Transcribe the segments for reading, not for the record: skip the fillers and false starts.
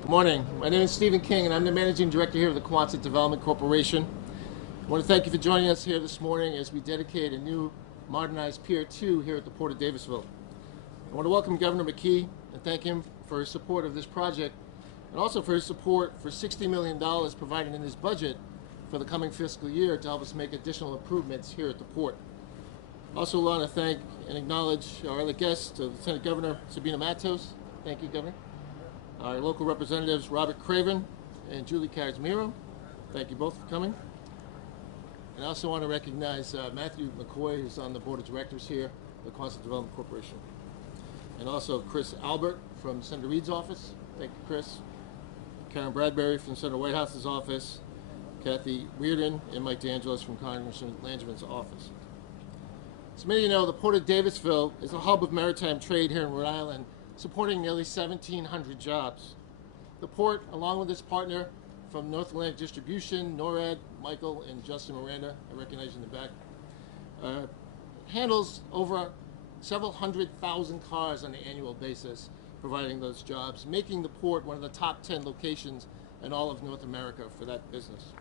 Good morning. My name is Stephen King, and I'm the Managing Director here of the Quonset Development Corporation. I want to thank you for joining us here this morning as we dedicate a new modernized Pier 2 here at the Port of Davisville. I want to welcome Governor McKee and thank him for his support of this project and also for his support for $60 million provided in his budget for the coming fiscal year to help us make additional improvements here at the port. I also want to thank and acknowledge our other guests, Lieutenant Governor Sabina Matos. Thank you, Governor. Our local representatives, Robert Craven and Julie Carazmiro. Thank you both for coming. And I also want to recognize Matthew McCoy, who's on the Board of Directors here, the Quonset Development Corporation. And also Chris Albert from Senator Reed's office. Thank you, Chris. Karen Bradbury from Senator Whitehouse's office. Kathy Reardon and Mike DeAngelis from Congressman Langevin office. As many of you know, the Port of Davisville is a hub of maritime trade here in Rhode Island, supporting nearly 1,700 jobs. The port, along with its partner from North Atlantic Distribution, NORAD, Michael and Justin Miranda, I recognize you in the back, handles over several 100,000 cars on an annual basis, providing those jobs, making the port one of the top 10 locations in all of North America for that business.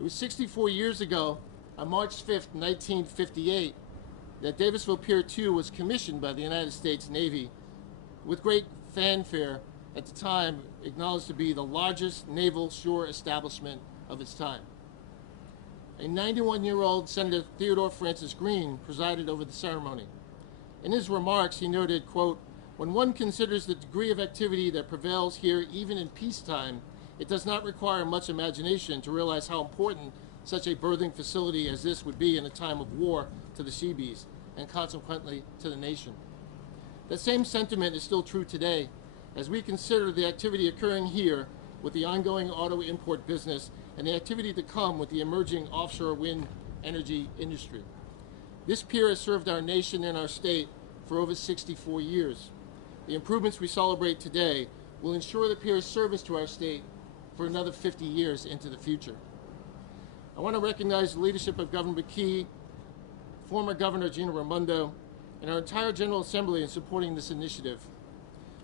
It was 64 years ago, on March 5th, 1958, that Davisville Pier 2 was commissioned by the United States Navy with great fanfare, at the time acknowledged to be the largest naval shore establishment of its time. A 91-year-old Senator Theodore Francis Green presided over the ceremony. In his remarks, he noted, quote, "When one considers the degree of activity that prevails here even in peacetime, it does not require much imagination to realize how important such a berthing facility as this would be in a time of war to the Seabees, and consequently to the nation." That same sentiment is still true today as we consider the activity occurring here with the ongoing auto import business and the activity to come with the emerging offshore wind energy industry. This pier has served our nation and our state for over 64 years. The improvements we celebrate today will ensure the pier's service to our state for another 50 years into the future. I want to recognize the leadership of Governor McKee, former Governor Gina Raimondo, and our entire General Assembly in supporting this initiative.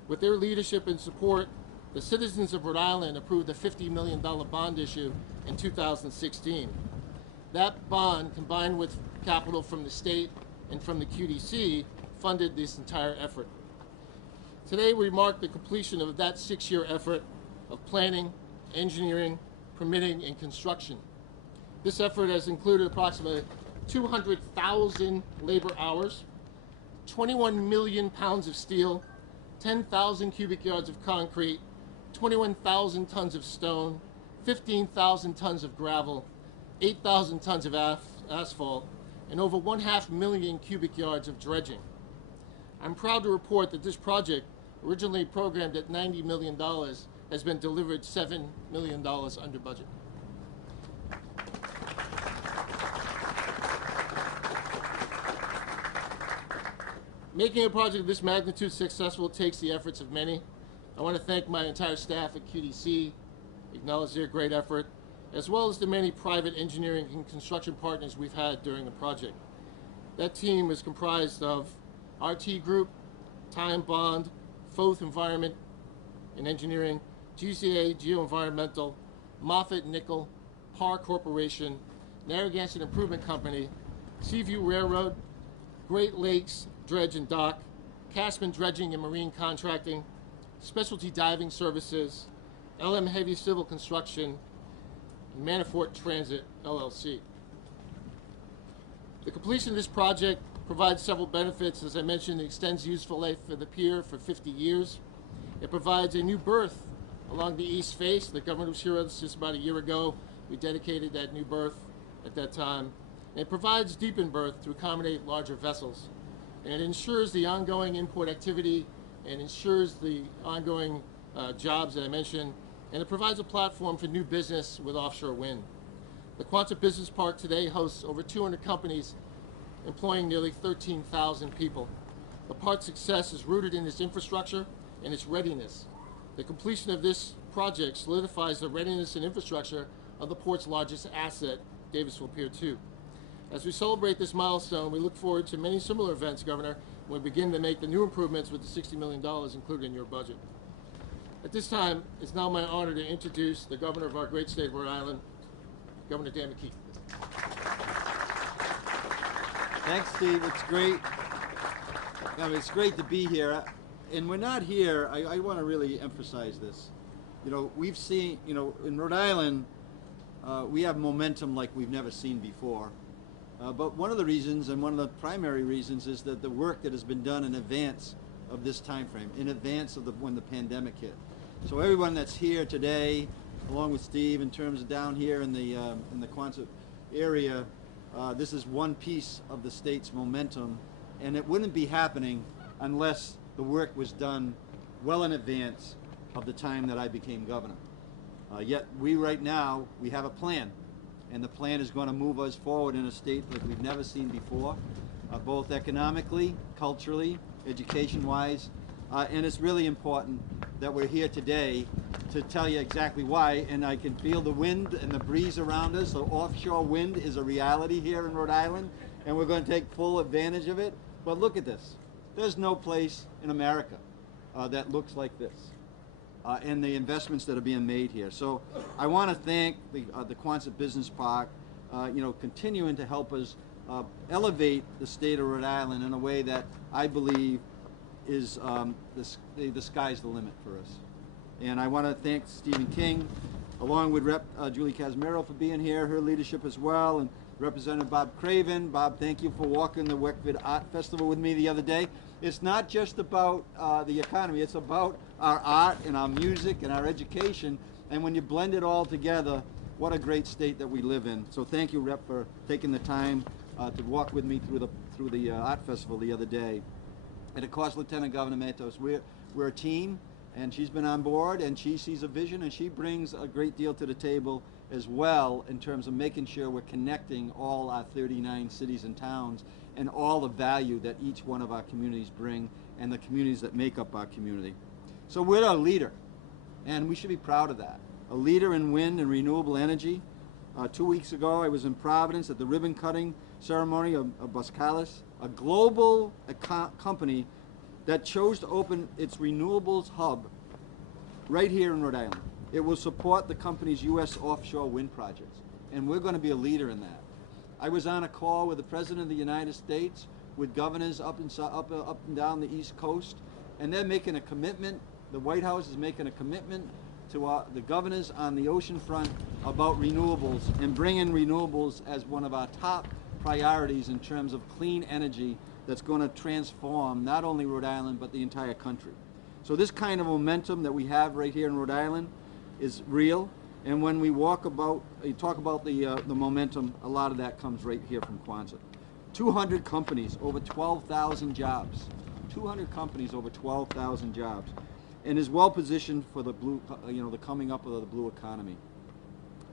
With their leadership and support, the citizens of Rhode Island approved a $50 million bond issue in 2016. That bond, combined with capital from the state and from the QDC, funded this entire effort. Today we mark the completion of that 6-year effort of planning, engineering, permitting, and construction. This effort has included approximately 200,000 labor hours, 21 million pounds of steel, 10,000 cubic yards of concrete, 21,000 tons of stone, 15,000 tons of gravel, 8,000 tons of asphalt, and over 1/2 million cubic yards of dredging. I'm proud to report that this project, originally programmed at $90 million, has been delivered $7 million under budget. Making a project of this magnitude successful takes the efforts of many. I want to thank my entire staff at QDC, acknowledge their great effort, as well as the many private engineering and construction partners we've had during the project. That team is comprised of RT Group, Time Bond, Foth Environment and Engineering, GCA Geoenvironmental, Moffett Nickel, Par Corporation, Narragansett Improvement Company, Seaview Railroad, Great Lakes Dredge and Dock, Cashman Dredging and Marine Contracting, Specialty Diving Services, LM Heavy Civil Construction, and Manafort Transit, LLC. The completion of this project provides several benefits. As I mentioned, it extends useful life for the pier for 50 years. It provides a new berth along the east face. The governor was here with us just about a year ago. We dedicated that new berth at that time. And it provides deepened berth to accommodate larger vessels. And it ensures the ongoing import activity and ensures the ongoing jobs that I mentioned. And it provides a platform for new business with offshore wind. The Quonset Business Park today hosts over 200 companies employing nearly 13,000 people. The park's success is rooted in its infrastructure and its readiness. The completion of this project solidifies the readiness and infrastructure of the port's largest asset, Davisville Pier 2. As we celebrate this milestone, we look forward to many similar events, Governor, when we begin to make the new improvements with the $60 million included in your budget. At this time, it's now my honor to introduce the governor of our great state of Rhode Island, Governor Dan McKee. Thanks, Steve. It's great. It's great to be here. And we're not here, I want to really emphasize this. You know, we've seen, in Rhode Island, we have momentum like we've never seen before. But one of the reasons, and one of the primary reasons, is that the work that has been done in advance of this time frame, in advance of when the pandemic hit. So everyone that's here today, along with Steve, in terms of down here in the Quonset area, this is one piece of the state's momentum, and it wouldn't be happening unless the work was done well in advance of the time that I became governor. Yet right now, we have a plan, and the plan is going to move us forward in a state like we've never seen before, both economically, culturally, education-wise, and it's really important that we're here today to tell you exactly why, and I can feel the wind and the breeze around us. So offshore wind is a reality here in Rhode Island, and we're going to take full advantage of it. But look at this. There's no place in America that looks like this, and the investments that are being made here. So I want to thank the Quonset Business Park, continuing to help us elevate the state of Rhode Island in a way that I believe is the sky's the limit for us. And I want to thank Stephen King, along with Rep. Julie Casimiro for being here, her leadership as well, and Representative Bob Craven. Bob, thank you for walking the Wickford Art Festival with me the other day. It's not just about the economy, it's about our art and our music and our education, and when you blend it all together, what a great state that we live in. So thank you, Rep, for taking the time to walk with me through the Art Festival the other day. And of course, Lieutenant Governor Matos, we're a team, and she's been on board, and she sees a vision, and she brings a great deal to the table as well in terms of making sure we're connecting all our 39 cities and towns and all the value that each one of our communities bring and the communities that make up our community. So we're a leader, and we should be proud of that. A leader in wind and renewable energy. 2 weeks ago, I was in Providence at the ribbon cutting ceremony of Boscalis, a global company that chose to open its renewables hub right here in Rhode Island. It will support the company's U.S. offshore wind projects, and we're going to be a leader in that. I was on a call with the President of the United States, with governors up and down the East Coast, and they're making a commitment. The White House is making a commitment to the governors on the ocean front about renewables and bringing renewables as one of our top priorities in terms of clean energy that's going to transform not only Rhode Island but the entire country. So this kind of momentum that we have right here in Rhode Island is real, and when we talk about the momentum, a lot of that comes right here from Quonset. 200 companies, over 12,000 jobs. 200 companies, over 12,000 jobs, and is well positioned for the the coming up of the blue economy.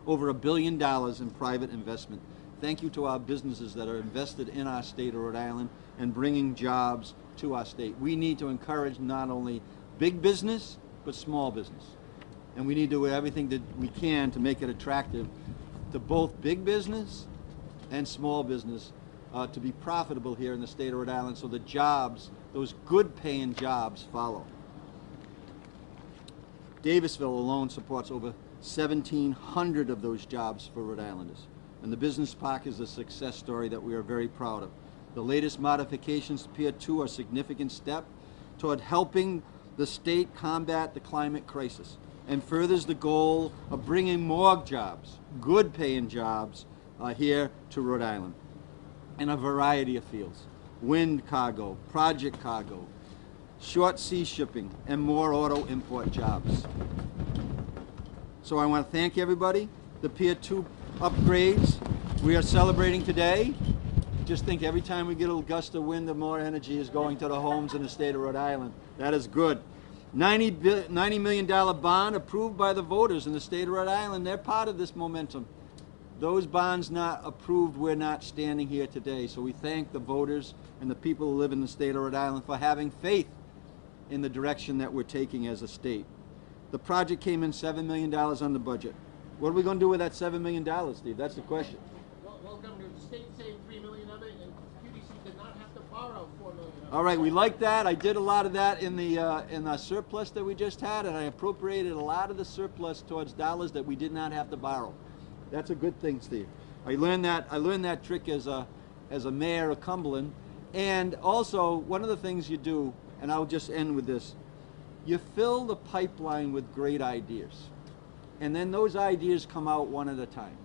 Over $1 billion in private investment. Thank you to our businesses that are invested in our state of Rhode Island and bringing jobs to our state. We need to encourage not only big business, but small business. And we need to do everything that we can to make it attractive to both big business and small business to be profitable here in the state of Rhode Island, so the jobs, those good paying jobs, follow. Davisville alone supports over 1,700 of those jobs for Rhode Islanders. And the business park is a success story that we are very proud of. The latest modifications to Pier 2 are a significant step toward helping the state combat the climate crisis and furthers the goal of bringing more jobs, good paying jobs, here to Rhode Island in a variety of fields. Wind cargo, project cargo, short sea shipping, and more auto import jobs. So I want to thank everybody. The Pier 2 upgrades we are celebrating today. Just think every time we get a gust of wind, the more energy is going to the homes in the state of Rhode Island. That is good. $90 million bond approved by the voters in the state of Rhode Island. They're part of this momentum. Those bonds not approved, we're not standing here today. So we thank the voters and the people who live in the state of Rhode Island for having faith in the direction that we're taking as a state. The project came in $7 million under budget. What are we going to do with that $7 million, Steve? That's the question. Well, Governor, the state saved $3 million of it, and QDC did not have to borrow $4 million All right, we like that. I did a lot of that in the surplus that we just had, and I appropriated a lot of the surplus towards dollars that we did not have to borrow. That's a good thing, Steve. I learned that trick as a mayor of Cumberland. And also, one of the things you do, and I'll just end with this, you fill the pipeline with great ideas. And then those ideas come out one at a time.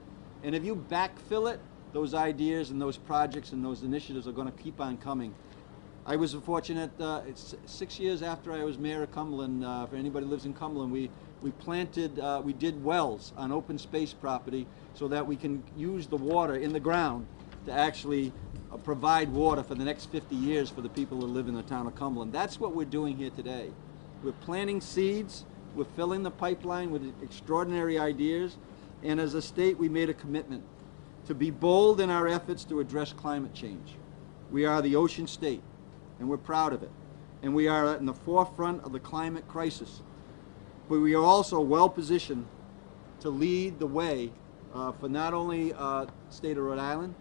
And if you backfill it, those ideas and those projects and those initiatives are going to keep on coming. I was fortunate, it's 6 years after I was mayor of Cumberland, for anybody who lives in Cumberland, we did wells on open space property so that we can use the water in the ground to actually provide water for the next 50 years for the people who live in the town of Cumberland. That's what we're doing here today. We're planting seeds, we're filling the pipeline with extraordinary ideas, and as a state we made a commitment to be bold in our efforts to address climate change. We are the ocean state, and we're proud of it. And we are in the forefront of the climate crisis. But we are also well positioned to lead the way for not only state of Rhode Island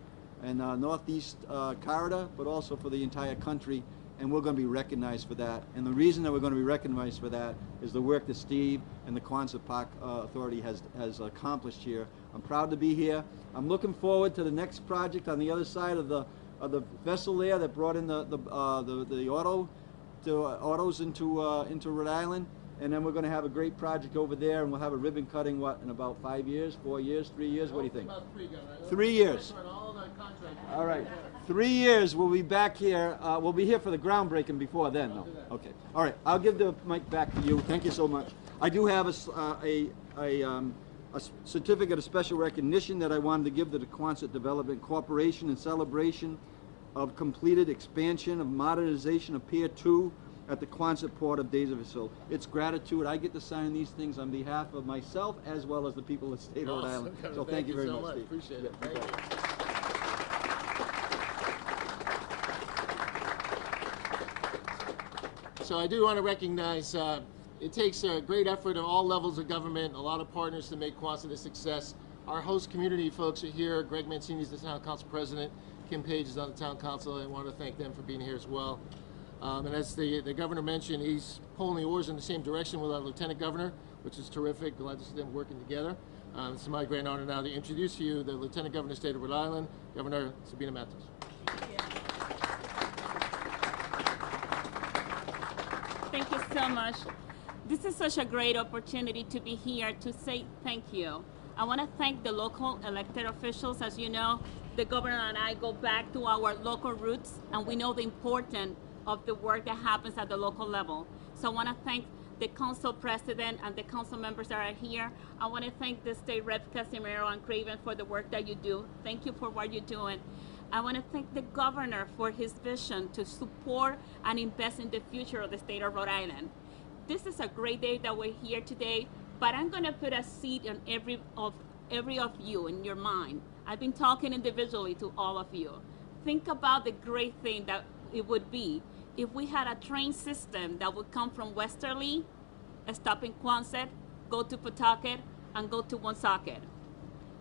and Northeast corridor, but also for the entire country. And we're going to be recognized for that. And the reason that we're going to be recognized for that is the work that Steve and the Quonset Park Authority has accomplished here. I'm proud to be here. I'm looking forward to the next project on the other side of the vessel there that brought in the autos into Rhode Island. And then we're going to have a great project over there, and we'll have a ribbon cutting, what, in about 5 years, 4 years, 3 years? What do you think? About 3, Governor. 3 years. All right. 3 years, we'll be back here. We'll be here for the groundbreaking before then, though. Okay. All right. I'll give the mic back to you. Thank you so much. I do have a certificate of special recognition that I wanted to give to the Quonset Development Corporation in celebration of completed expansion of modernization of Pier 2 at the Quonset Port of Davisville. It's gratitude. I get to sign these things on behalf of myself as well as the people of the state of Rhode Island. So thank you very much, Steve. Appreciate it. Thank you. So I do want to recognize it takes a great effort at all levels of government, a lot of partners to make Quonset a success. Our host community folks are here. Greg Mancini is the town council president. Kim Page is on the town council. I want to thank them for being here as well. And as the governor mentioned, he's pulling the oars in the same direction with our lieutenant governor, which is terrific. Glad to see them working together. It's my great honor now to introduce to you the Lieutenant Governor of the State of Rhode Island, Governor Sabina Matos. Thank you so much. This is such a great opportunity to be here to say thank you. I want to thank the local elected officials. As you know, the governor and I go back to our local roots, and we know the importance of the work that happens at the local level. So I want to thank the council president and the council members that are here. I want to thank the state reps Casimiro and Craven for the work that you do. Thank you for what you're doing. I want to thank the governor for his vision to support and invest in the future of the state of Rhode Island. This is a great day that we're here today, but I'm going to put a seed in every of you in your mind. I've been talking individually to all of you. Think about the great thing that it would be if we had a train system that would come from Westerly, stop in Quonset, go to Pawtucket, and go to Woonsocket.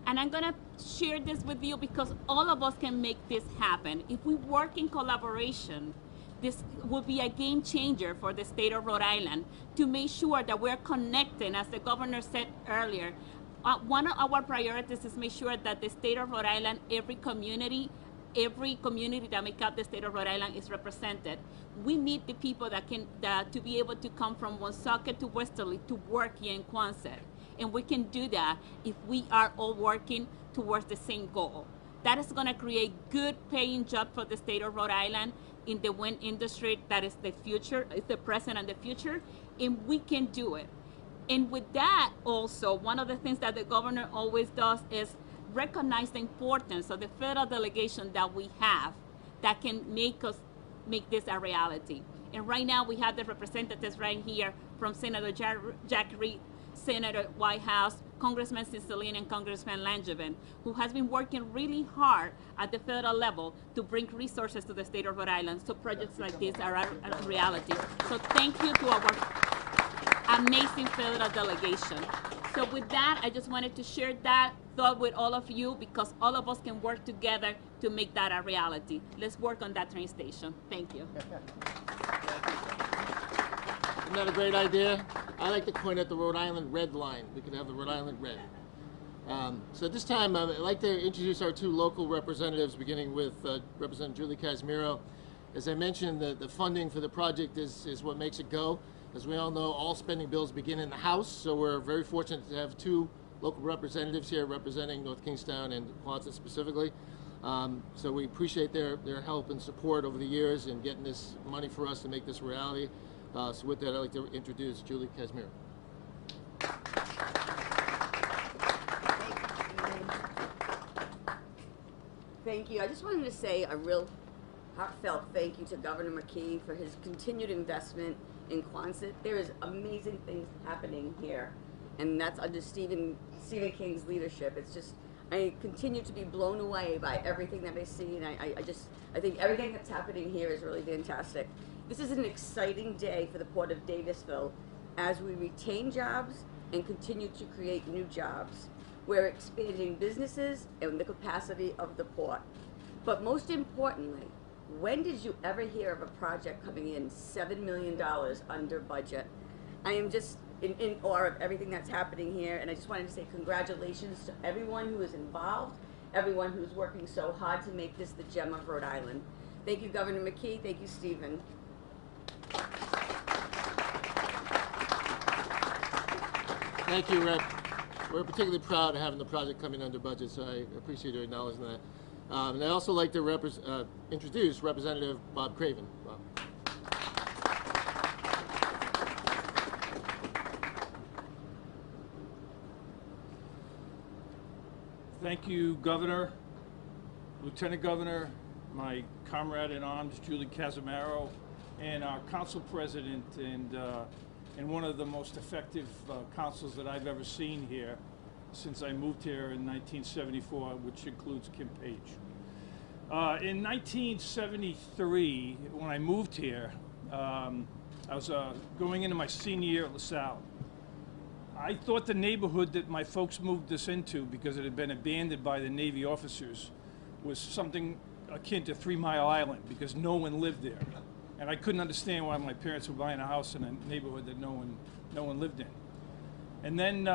And I'm gonna share this with you because all of us can make this happen. If we work in collaboration, this will be a game changer for the state of Rhode Island to make sure that we're connecting, as the governor said earlier. One of our priorities is make sure that the state of Rhode Island, every community that make up the state of Rhode Island is represented. We need the people to be able to come from Woonsocket to Westerly to work here in Quonset. And we can do that if we are all working towards the same goal. That is gonna create good paying jobs for the state of Rhode Island in the wind industry. That is the future, it's the present and the future, and we can do it. And with that also, one of the things that the governor always does is recognize the importance of the federal delegation that we have that can make this a reality. And right now we have the representatives right here from Senator Jack Reed, Senator Whitehouse, Congressman Cicilline, and Congressman Langevin, who has been working really hard at the federal level to bring resources to the state of Rhode Island so projects like this are a reality. So thank you to our amazing federal delegation. So with that, I just wanted to share that thought with all of you because all of us can work together to make that a reality. Let's work on that train station. Thank you. Isn't that a great idea? I like to coin it the Rhode Island Red Line. We could have the Rhode Island Red. So at this time, I'd like to introduce our two local representatives, beginning with Representative Julie Casimiro. As I mentioned, the funding for the project is what makes it go. As we all know, all spending bills begin in the House, so we're very fortunate to have two local representatives here representing North Kingstown and Quonset specifically. So we appreciate their help and support over the years in getting this money for us to make this a reality. So with that, I'd like to introduce Julie Casimiro. Thank you. I just wanted to say a real heartfelt thank you to Governor McKee for his continued investment in Quonset. There is amazing things happening here, and that's under Stephen King's leadership. It's just, I continue to be blown away by everything that I see, and I think everything that's happening here is really fantastic. This is an exciting day for the Port of Davisville as we retain jobs and continue to create new jobs. We're expanding businesses and the capacity of the port. But most importantly, when did you ever hear of a project coming in $7 million under budget? I am just in awe of everything that's happening here, and I just wanted to say congratulations to everyone who is involved, everyone who's working so hard to make this the gem of Rhode Island. Thank you, Governor McKee. Thank you, Stephen. Thank you, Rep. We're particularly proud of having the project coming under budget, so I appreciate you acknowledging that. And I'd also like to introduce Representative Bob Craven. Bob. Thank you, Governor, Lieutenant Governor, my comrade in arms, Julie Casimiro, and our council president, and one of the most effective councils that I've ever seen here since I moved here in 1974, which includes Kim Page. In 1973, when I moved here, I was going into my senior year at LaSalle. I thought the neighborhood that my folks moved us into, because it had been abandoned by the Navy officers, was something akin to 3 Mile Island, because no one lived there. And I couldn't understand why my parents were buying a house in a neighborhood that no one lived in. And then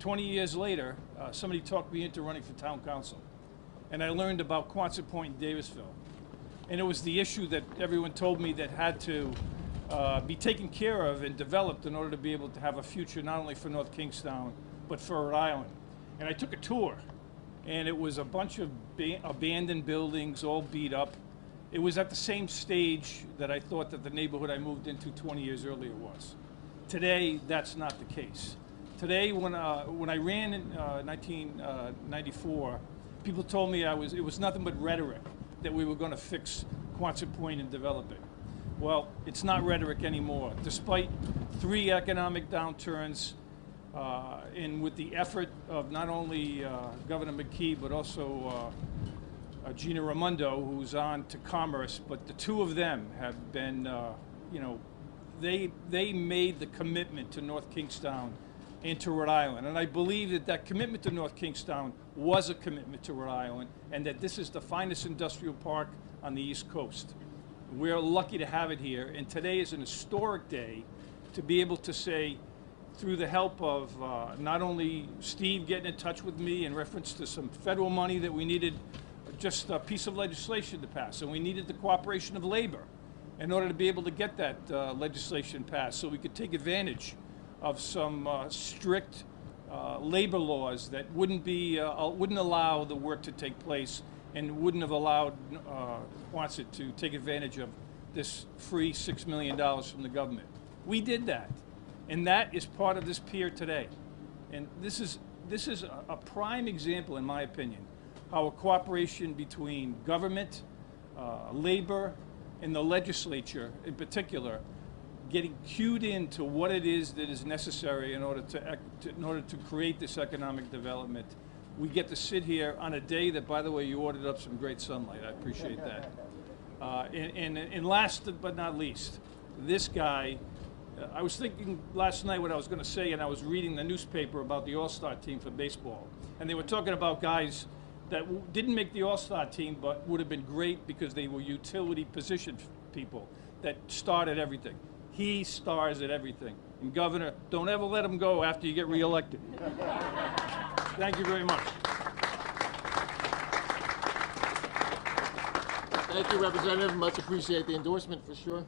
20 years later, somebody talked me into running for town council. And I learned about Quonset Point in Davisville. And it was the issue that everyone told me that had to be taken care of and developed in order to be able to have a future not only for North Kingstown, but for Rhode Island. And I took a tour, and it was a bunch of abandoned buildings, all beat up. It was at the same stage that I thought that the neighborhood I moved into 20 years earlier was. Today, that's not the case. Today, when I ran in 1994, people told me it was nothing but rhetoric that we were going to fix Quonset Point and develop it. Well, it's not rhetoric anymore. Despite 3 economic downturns, and with the effort of not only Governor McKee, but also Gina Raimondo, who's on to Commerce, but the two of them have been, they made the commitment to North Kingstown and to Rhode Island. And I believe that commitment to North Kingstown was a commitment to Rhode Island, and that this is the finest industrial park on the East Coast. We're lucky to have it here, and today is an historic day to be able to say, through the help of not only Steve getting in touch with me in reference to some federal money that we needed, just a piece of legislation to pass, and we needed the cooperation of labor in order to be able to get that legislation passed, so we could take advantage of some strict labor laws that wouldn't allow the work to take place and wouldn't have allowed Quonset to take advantage of this free $6 million from the government. We did that, and that is part of this pier today. And this is a prime example, in my opinion, how a cooperation between government, labor, and the legislature in particular, getting cued into what it is that is necessary in order to create this economic development. We get to sit here on a day that, by the way, you ordered up some great sunlight. I appreciate that. And last but not least, this guy I was thinking last night what I was going to say, and I was reading the newspaper about the All-Star team for baseball. And they were talking about guys that didn't make the All-Star team, but would have been great because they were utility position people that started everything. He stars at everything. And Governor, don't ever let him go after you get reelected. Thank you very much. Thank you, Representative. Much appreciate the endorsement for sure.